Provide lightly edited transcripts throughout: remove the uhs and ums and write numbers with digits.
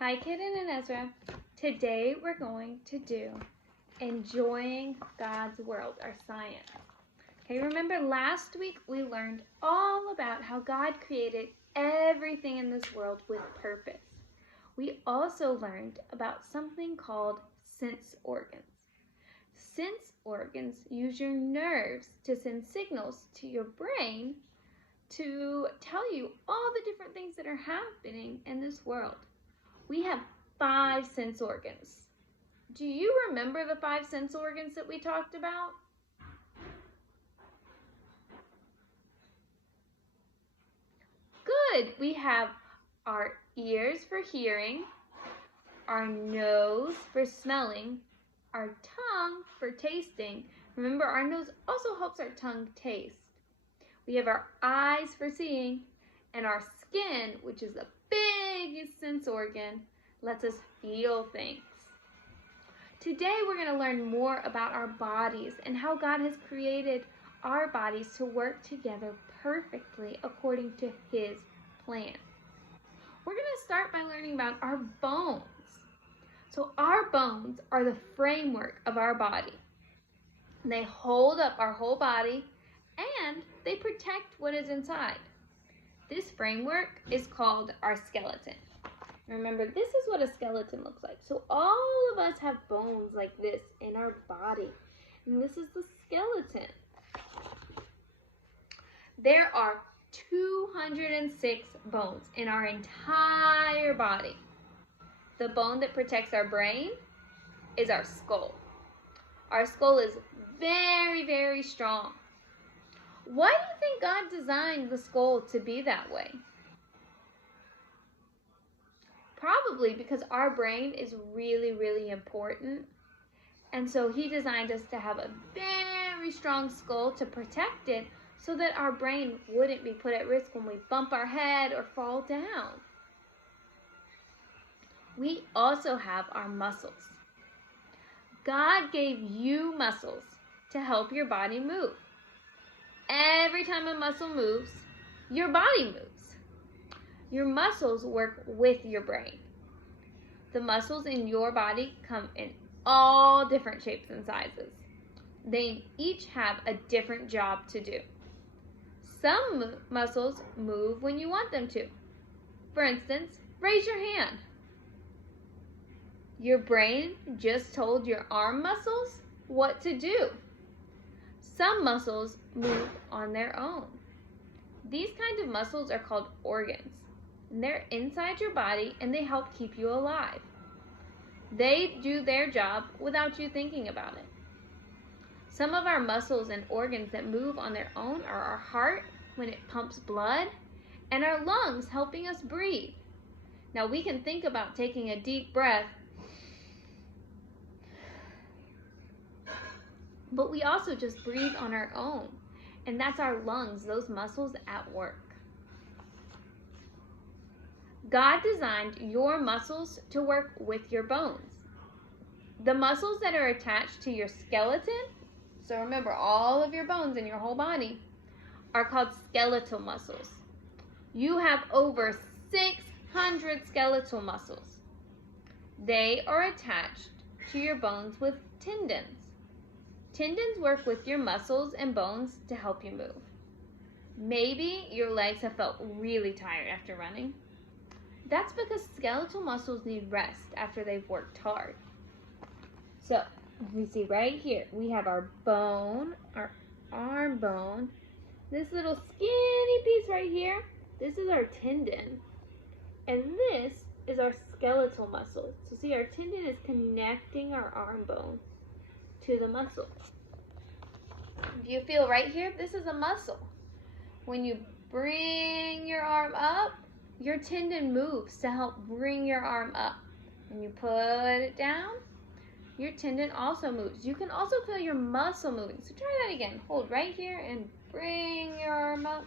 Hi, Kaden and Ezra. Today we're going to do Enjoying God's World, our science. Okay, remember last week we learned all about how God created everything in this world with purpose. We also learned about something called sense organs. Sense organs use your nerves to send signals to your brain to tell you all the different things that are happening in this world. We have 5 sense organs. Do you remember the 5 sense organs that we talked about? Good. We have our ears for hearing, our nose for smelling, our tongue for tasting. Remember, our nose also helps our tongue taste. We have our eyes for seeing, and our skin, which is the biggest sense organ, lets us feel things. Today we're going to learn more about our bodies and how God has created our bodies to work together perfectly according to His plan. We're going to start by learning about our bones. So our bones are the framework of our body. They hold up our whole body and they protect what is inside. This framework is called our skeleton. Remember, this is what a skeleton looks like. So all of us have bones like this in our body. And this is the skeleton. There are 206 bones in our entire body. The bone that protects our brain is our skull. Our skull is very, very strong. Why do you think God designed the skull to be that way? Probably because our brain is really, really important. And so He designed us to have a very strong skull to protect it so that our brain wouldn't be put at risk when we bump our head or fall down. We also have our muscles. God gave you muscles to help your body move. Every time a muscle moves, your body moves. Your muscles work with your brain. The muscles in your body come in all different shapes and sizes. They each have a different job to do. Some muscles move when you want them to. For instance, raise your hand. Your brain just told your arm muscles what to do. Some muscles move on their own. These kinds of muscles are called organs. And they're inside your body and they help keep you alive. They do their job without you thinking about it. Some of our muscles and organs that move on their own are our heart when it pumps blood and our lungs helping us breathe. Now we can think about taking a deep breath, but we also just breathe on our own, and that's our lungs, those muscles at work. God designed your muscles to work with your bones. The muscles that are attached to your skeleton, so remember all of your bones in your whole body, are called skeletal muscles. You have over 600 skeletal muscles. They are attached to your bones with tendons. Tendons work with your muscles and bones to help you move. Maybe your legs have felt really tired after running. That's because skeletal muscles need rest after they've worked hard. So, you see right here, we have our bone, our arm bone. This little skinny piece right here, this is our tendon. And this is our skeletal muscle. So see, our tendon is connecting our arm bone to the muscle. If you feel right here, this is a muscle. When you bring your arm up, your tendon moves to help bring your arm up. When you put it down, your tendon also moves. You can also feel your muscle moving. So try that again. Hold right here and bring your arm up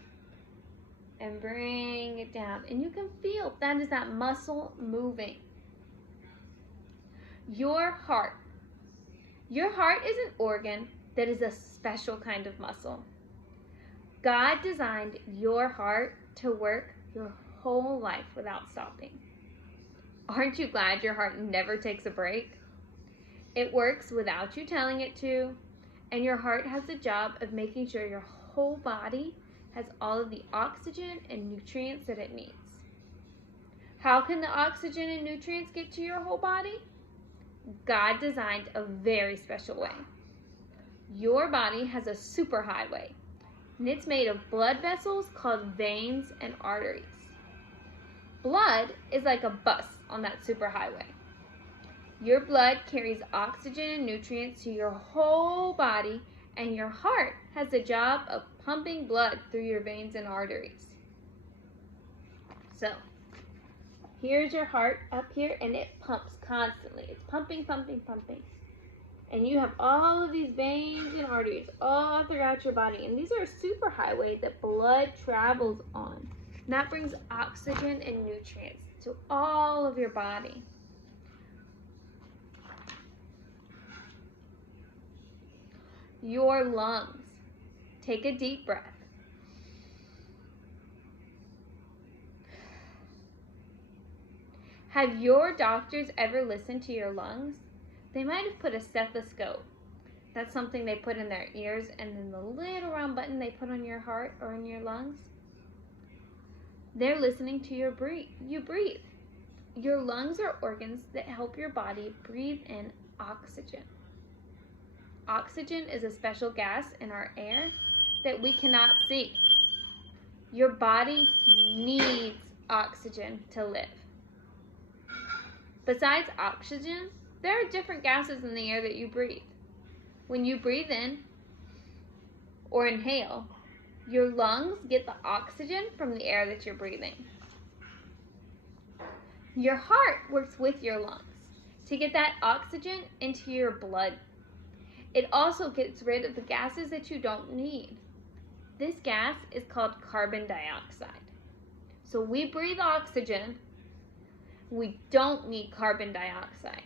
and bring it down. And you can feel that is that muscle moving. Your heart. Your heart is an organ that is a special kind of muscle. God designed your heart to work your whole life without stopping. Aren't you glad your heart never takes a break? It works without you telling it to, and your heart has the job of making sure your whole body has all of the oxygen and nutrients that it needs. How can the oxygen and nutrients get to your whole body? God designed a very special way. Your body has a superhighway, and it's made of blood vessels called veins and arteries. Blood is like a bus on that superhighway. Your blood carries oxygen and nutrients to your whole body, and your heart has the job of pumping blood through your veins and arteries. So, here's your heart up here, and it pumps constantly. It's pumping, pumping, pumping. And you have all of these veins and arteries all throughout your body. And these are a superhighway that blood travels on. And that brings oxygen and nutrients to all of your body. Your lungs. Take a deep breath. Have your doctors ever listened to your lungs? They might have put a stethoscope. That's something they put in their ears, and then the little round button they put on your heart or in your lungs. They're listening to you breathe. Your lungs are organs that help your body breathe in oxygen. Oxygen is a special gas in our air that we cannot see. Your body needs oxygen to live. Besides oxygen, there are different gases in the air that you breathe. When you breathe in or inhale, your lungs get the oxygen from the air that you're breathing. Your heart works with your lungs to get that oxygen into your blood. It also gets rid of the gases that you don't need. This gas is called carbon dioxide. So we breathe oxygen. We don't need carbon dioxide.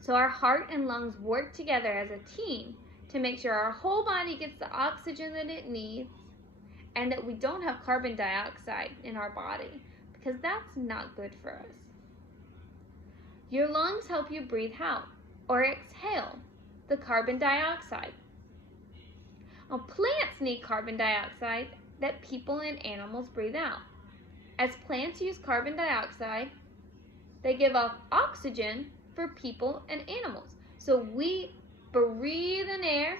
So our heart and lungs work together as a team to make sure our whole body gets the oxygen that it needs and that we don't have carbon dioxide in our body, because that's not good for us. Your lungs help you breathe out or exhale the carbon dioxide. Now, plants need carbon dioxide that people and animals breathe out. As plants use carbon dioxide, they give off oxygen for people and animals. So we breathe in air,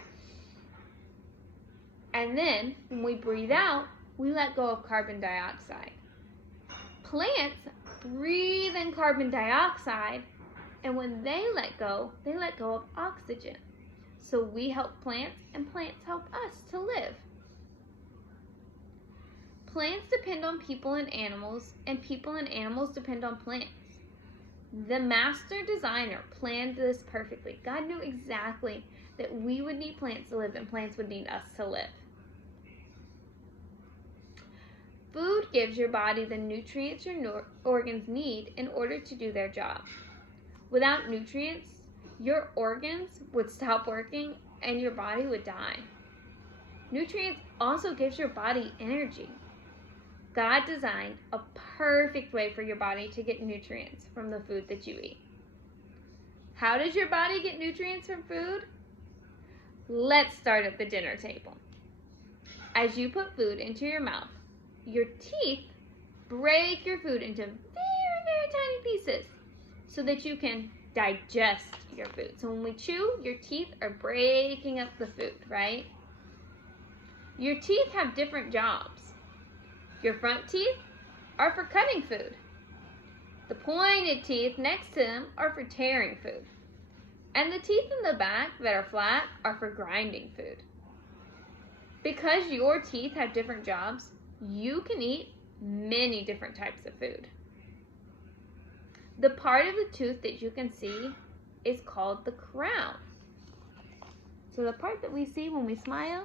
and then when we breathe out, we let go of carbon dioxide. Plants breathe in carbon dioxide, and when they let go of oxygen. So we help plants, and plants help us to live. Plants depend on people and animals animals depend on plants. The master designer planned this perfectly. God knew exactly that we would need plants to live and plants would need us to live. Food gives your body the nutrients your organs need in order to do their job. Without nutrients, your organs would stop working and your body would die. Nutrients also gives your body energy. God designed a perfect way for your body to get nutrients from the food that you eat. How does your body get nutrients from food? Let's start at the dinner table. As you put food into your mouth, your teeth break your food into very, very tiny pieces so that you can digest your food. So when we chew, your teeth are breaking up the food, right? Your teeth have different jobs. Your front teeth are for cutting food. The pointed teeth next to them are for tearing food. And the teeth in the back that are flat are for grinding food. Because your teeth have different jobs, you can eat many different types of food. The part of the tooth that you can see is called the crown. So the part that we see when we smile,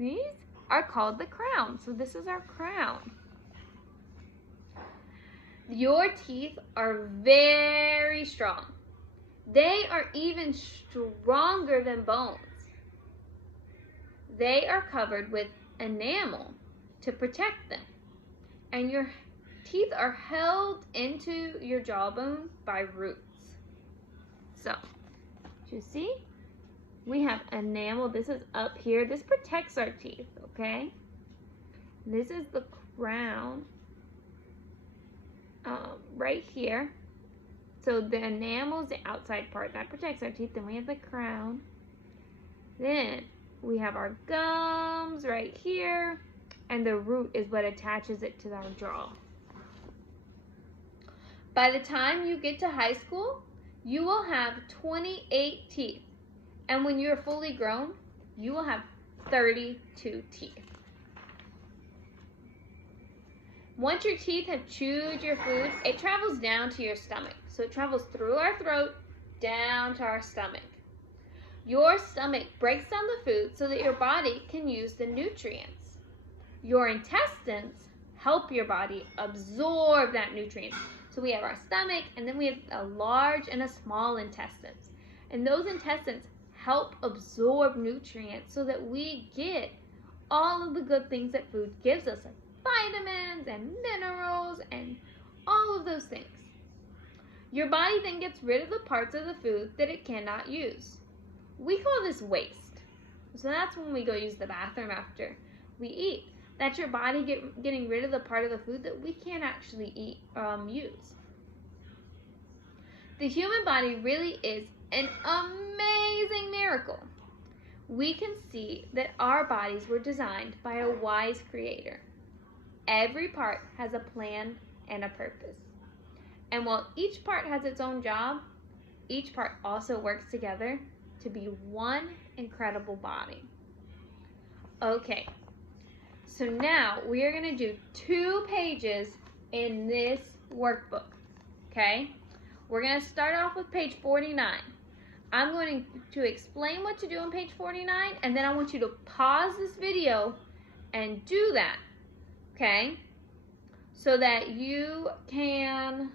these are called the crown. So this is our crown. Your teeth are very strong. They are even stronger than bones. They are covered with enamel to protect them. And your teeth are held into your jawbone by roots. So, do you see? We have enamel. This is up here. This protects our teeth, okay? This is the crown right here. So the enamel is the outside part that protects our teeth. Then we have the crown. Then we have our gums right here. And the root is what attaches it to our jaw. By the time you get to high school, you will have 28 teeth. And when you're fully grown, you will have 32 teeth. Once your teeth have chewed your food, it travels down to your stomach. So it travels through our throat, down to our stomach. Your stomach breaks down the food so that your body can use the nutrients. Your intestines help your body absorb that nutrient. So we have our stomach, and then we have a large and a small intestines. And those intestines help absorb nutrients so that we get all of the good things that food gives us, like vitamins and minerals and all of those things. Your body then gets rid of the parts of the food that it cannot use. We call this waste. So that's when we go use the bathroom after we eat. That's your body getting rid of the part of the food that we can't actually use. The human body really is an amazing miracle. We can see that our bodies were designed by a wise creator. Every part has a plan and a purpose. And while each part has its own job, each part also works together to be one incredible body. Okay, so now we are going to do 2 pages in this workbook, okay? We're going to start off with page 49. I'm going to explain what to do on page 49, and then I want you to pause this video and do that, okay? So that you can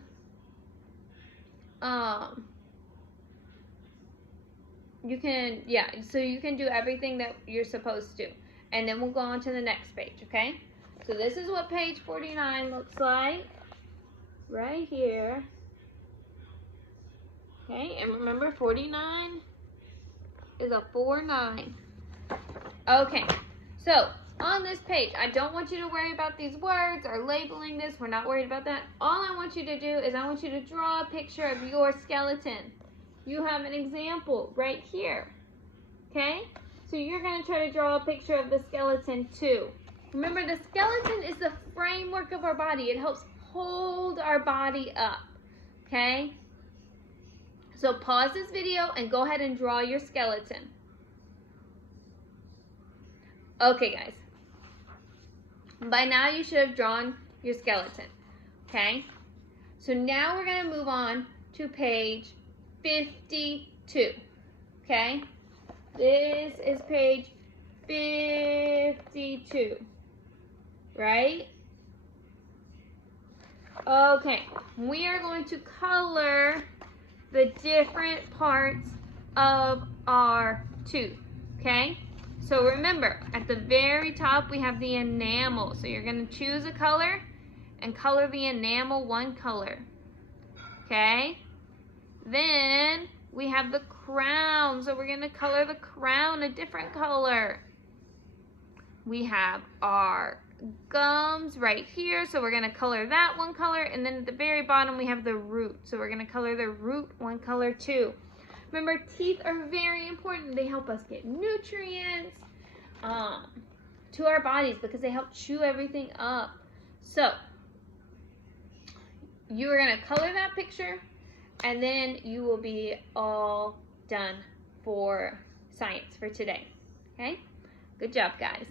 so you can do everything that you're supposed to. And then we'll go on to the next page, okay? So this is what page 49 looks like. Right here. Okay, and remember 49 is a 4-9. Okay, so on this page, I don't want you to worry about these words or labeling this. We're not worried about that. All I want you to do is I want you to draw a picture of your skeleton. You have an example right here. Okay? So you're going to try to draw a picture of the skeleton too. Remember, the skeleton is the framework of our body. It helps hold our body up. Okay? So pause this video and go ahead and draw your skeleton. Okay, guys. By now you should have drawn your skeleton. Okay? So now we're going to move on to page 52. Okay? This is page 52. Right? Okay. We are going to color the different parts of our tooth. Okay? So remember, at the very top we have the enamel. So you're going to choose a color and color the enamel one color. Okay? Then we have the crown. So we're going to color the crown a different color. We have our gums right here. So we're going to color that one color. And then at the very bottom we have the root. So we're going to color the root one color too. Remember, teeth are very important. They help us get nutrients to our bodies because they help chew everything up. So, you are going to color that picture, and then you will be all done for science for today. Okay? Good job, guys.